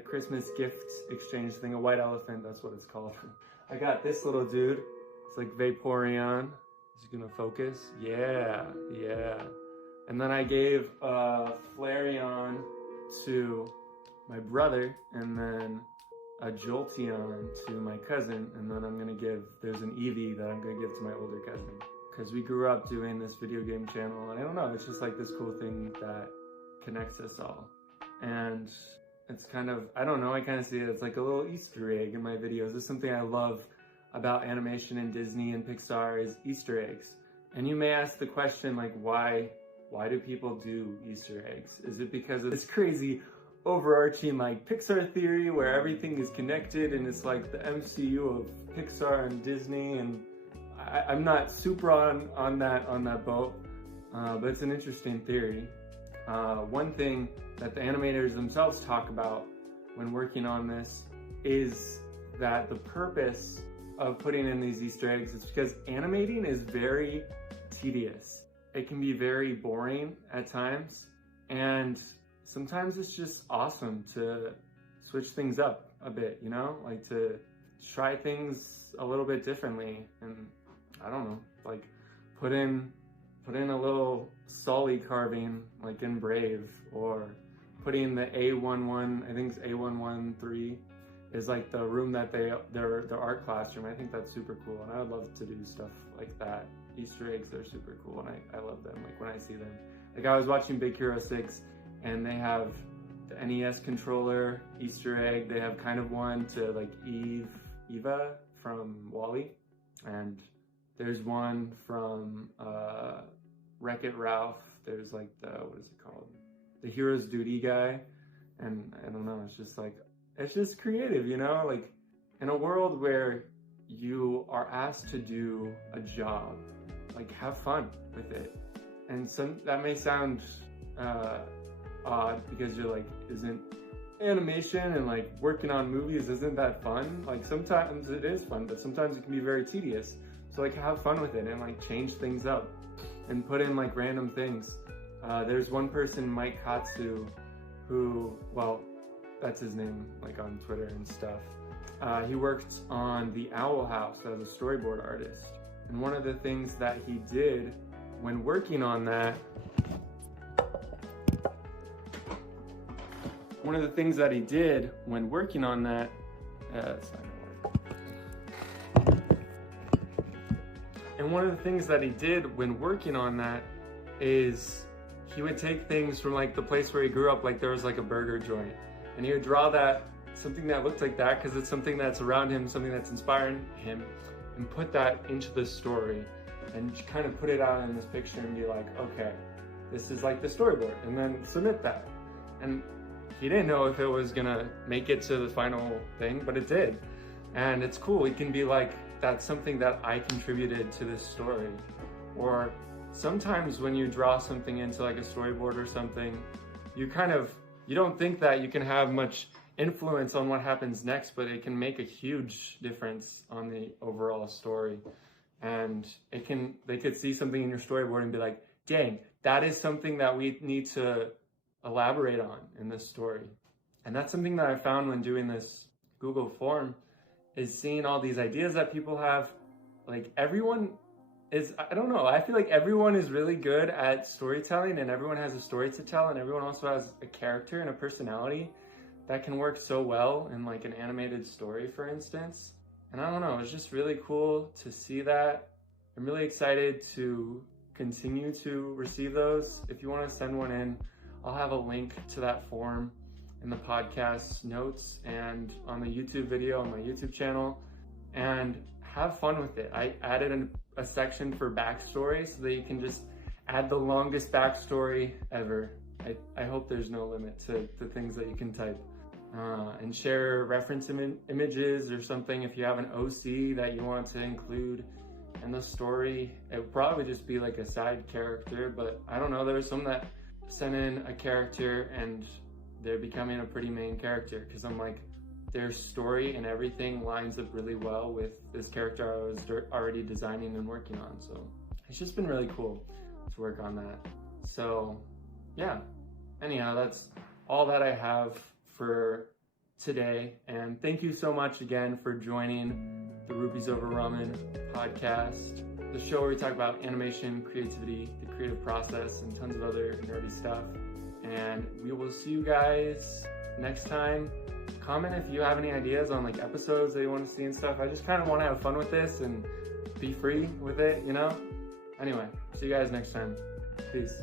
Christmas gift exchange thing, a white elephant, that's what it's called. I got this little dude. It's like Vaporeon. Is it gonna focus? Yeah. And then I gave Flareon to my brother, and then a Jolteon to my cousin, and then there's an Eevee that I'm gonna give to my older cousin. Because we grew up doing this video game channel, and I don't know, it's just like this cool thing that connects us all. And it's kind of, I don't know, I kind of see it as like a little Easter egg in my videos. It's something I love about animation and Disney and Pixar is Easter eggs. And you may ask the question, like, why do people do Easter eggs? Is it because of this crazy overarching like Pixar theory where everything is connected and it's like the MCU of Pixar and Disney? And I'm not super on that boat, but it's an interesting theory. One thing that the animators themselves talk about when working on this is that the purpose of putting in these Easter eggs is because animating is very tedious. It can be very boring at times, and sometimes it's just awesome to switch things up a bit, you know? Like to try things a little bit differently, and I don't know, like put in a little Sully carving like in Brave, or putting the A11, I think it's A113 is like the room that their art classroom. I think that's super cool, and I would love to do stuff like that. Easter eggs, they're super cool, and I love them, like when I see them. Like I was watching Big Hero 6, and they have the NES controller Easter egg. They have kind of one to like Eva from WALL-E, and there's one from Wreck-It Ralph. There's like what is it called? The Hero's Duty guy. And I don't know, it's just creative, you know? Like in a world where you are asked to do a job, like have fun with it. And that may sound odd because you're like, isn't animation and like working on movies, isn't that fun? Like sometimes it is fun, but sometimes it can be very tedious. So like have fun with it and like change things up and put in like random things. There's one person, Mike Katsu, who, well, that's his name like on Twitter and stuff. He worked on The Owl House as a storyboard artist. And one of the things that he did when working on that, it's not gonna work. And one of the things that he did when working on that is he would take things from like the place where he grew up, like there was like a burger joint, and he would draw something that looked like that because it's something that's around him, something that's inspiring him, and put that into the story and kind of put it out in this picture and be like, okay, this is like the storyboard, and then submit that. And he didn't know if it was gonna make it to the final thing, but it did. And it's cool. It can be like, that's something that I contributed to this story. Or sometimes when you draw something into like a storyboard or something, you don't think that you can have much influence on what happens next, but it can make a huge difference on the overall story. And they could see something in your storyboard and be like, dang, that is something that we need to elaborate on in this story. And that's something that I found when doing this Google form, is seeing all these ideas that people have. Like everyone is, I don't know, I feel like everyone is really good at storytelling, and everyone has a story to tell, and everyone also has a character and a personality that can work so well in like an animated story, for instance. And I don't know, it's just really cool to see that. I'm really excited to continue to receive those. If you want to send one in, I'll have a link to that form in the podcast notes and on the YouTube video on my YouTube channel, and have fun with it. I added a section for backstory so that you can just add the longest backstory ever. I hope there's no limit to the things that you can type. And share reference images or something if you have an OC that you want to include in the story. It would probably just be like a side character, but I don't know, there was some that sent in a character and they're becoming a pretty main character, because I'm like, their story and everything lines up really well with this character I was already designing and working on. So it's just been really cool to work on that. So yeah, anyhow, that's all that I have for today. And thank you so much again for joining the Rupees Over Ramen podcast, the show where we talk about animation, creativity, the creative process, and tons of other nerdy stuff. And we will see you guys next time. Comment if you have any ideas on like episodes that you want to see and stuff. I just kind of want to have fun with this and be free with it, you know? Anyway, see you guys next time. Peace.